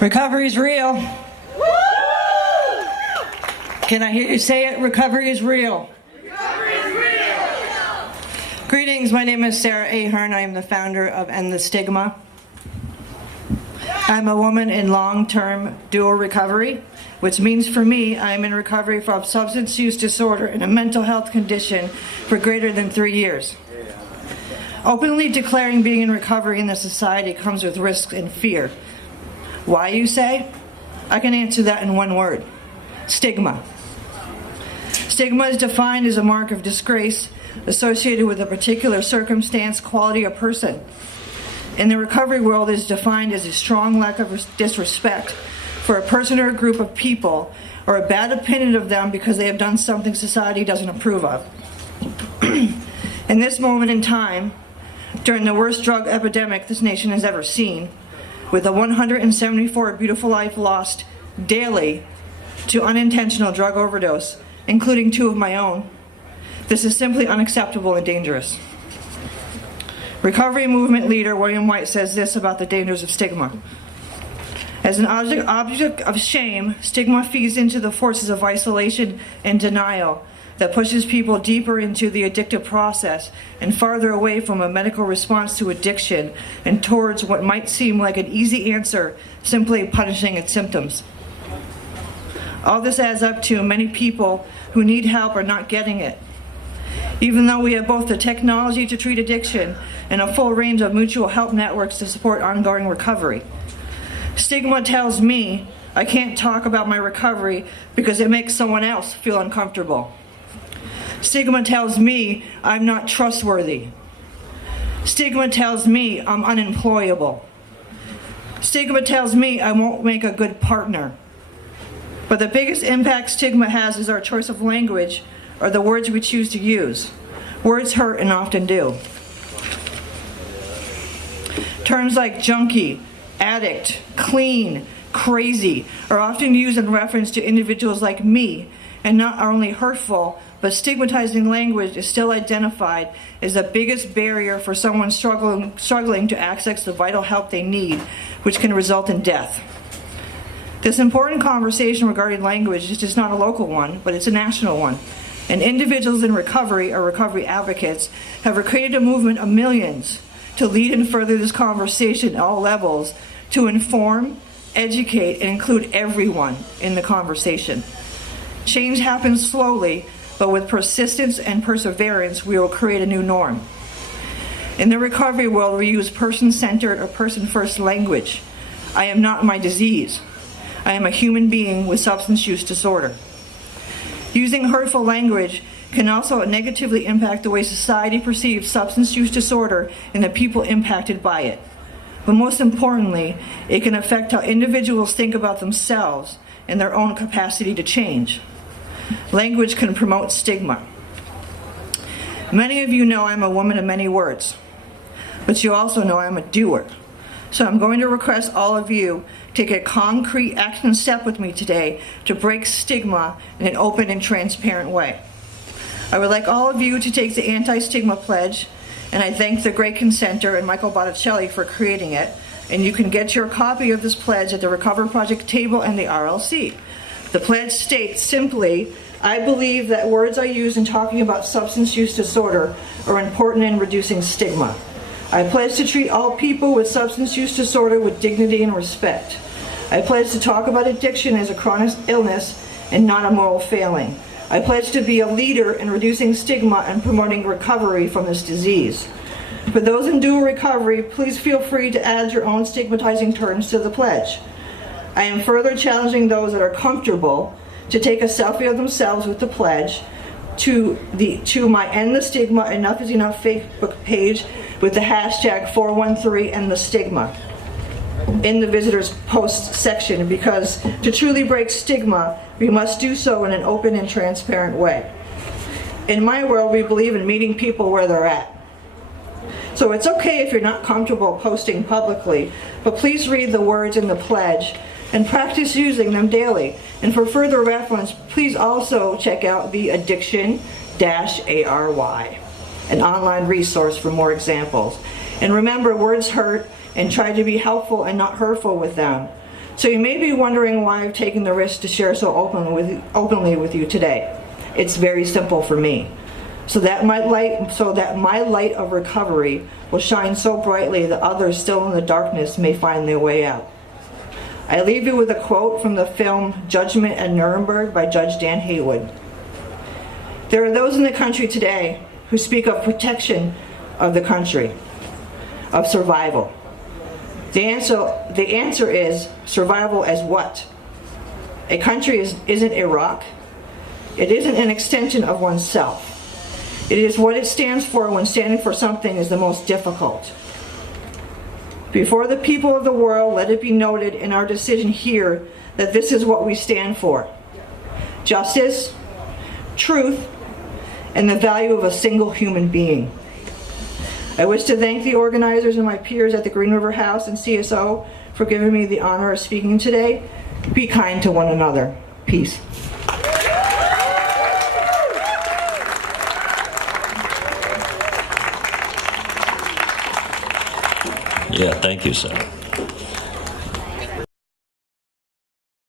Recovery is real. Can I hear you say it? Recovery is real. Recovery is real. Greetings, my name is Sarah Ahern. I am the founder of End the Stigma. I'm a woman in long-term dual recovery, which means for me, I'm in recovery from substance use disorder and a mental health condition for greater than 3 years. Openly declaring being in recovery in this society comes with risks and fear. Why, you say? I can answer that in one word: stigma. Stigma is defined as a mark of disgrace associated with a particular circumstance, quality, or person. In the recovery world, it is defined as a strong lack of disrespect for a person or a group of people, or a bad opinion of them because they have done something society doesn't approve of. In this moment in time, during the worst drug epidemic this nation has ever seen, with a 174 beautiful life lost daily to unintentional drug overdose, including 2 of my own, this is simply unacceptable and dangerous. Recovery movement leader William White says this about the dangers of stigma. As an object of shame, stigma feeds into the forces of isolation and denial that pushes people deeper into the addictive process and farther away from a medical response to addiction and towards what might seem like an easy answer, simply punishing its symptoms. All this adds up to many people who need help are not getting it. Even though we have both the technology to treat addiction and a full range of mutual help networks to support ongoing recovery, stigma tells me I can't talk about my recovery because it makes someone else feel uncomfortable. Stigma tells me I'm not trustworthy. Stigma tells me I'm unemployable. Stigma tells me I won't make a good partner. But the biggest impact stigma has is our choice of language, or the words we choose to use. Words hurt and often do. Terms like junkie, addict, clean, crazy are often used in reference to individuals like me, and not only hurtful, but stigmatizing language is still identified as the biggest barrier for someone struggling to access the vital help they need, which can result in death. This important conversation regarding language is just not a local one, but it's a national one. And individuals in recovery, or recovery advocates, have created a movement of millions to lead and further this conversation at all levels, to inform, educate, and include everyone in the conversation. Change happens slowly, but with persistence and perseverance, we will create a new norm. In the recovery world, we use person-centered or person-first language. I am not my disease. I am a human being with substance use disorder. Using hurtful language can also negatively impact the way society perceives substance use disorder and the people impacted by it. But most importantly, it can affect how individuals think about themselves and their own capacity to change. Language can promote stigma. Many of you know I'm a woman of many words, but you also know I'm a doer. So I'm going to request all of you take a concrete action step with me today to break stigma in an open and transparent way. I would like all of you to take the Anti-Stigma Pledge, and I thank the great consenter and Michael Botticelli for creating it, and you can get your copy of this pledge at the Recover Project table and the RLC. The pledge states simply, I believe that words I use in talking about substance use disorder are important in reducing stigma. I pledge to treat all people with substance use disorder with dignity and respect. I pledge to talk about addiction as a chronic illness and not a moral failing. I pledge to be a leader in reducing stigma and promoting recovery from this disease. For those in dual recovery, please feel free to add your own stigmatizing terms to the pledge. I am further challenging those that are comfortable to take a selfie of themselves with the pledge to my End the Stigma Enough is Enough Facebook page with the hashtag 413EndTheStigma in the visitors post section, because to truly break stigma, we must do so in an open and transparent way. In my world, we believe in meeting people where they're at. So it's okay if you're not comfortable posting publicly, but please read the words in the pledge and practice using them daily. And for further reference, please also check out the Addiction-ARY, an online resource for more examples. And remember, words hurt, and tried to be helpful and not hurtful with them. So you may be wondering why I've taken the risk to share so openly with you today. It's very simple for me. So that my light of recovery will shine so brightly that others still in the darkness may find their way out. I leave you with a quote from the film Judgment at Nuremberg by Judge Dan Haywood. There are those in the country today who speak of protection of the country, of survival. The answer is survival as what? A country isn't Iraq. It isn't an extension of oneself. It is what it stands for when standing for something is the most difficult. Before the people of the world, let it be noted in our decision here that this is what we stand for. Justice, truth, and the value of a single human being. I wish to thank the organizers and my peers at the Green River House and CSO for giving me the honor of speaking today. Be kind to one another. Peace. Yeah, thank you, sir.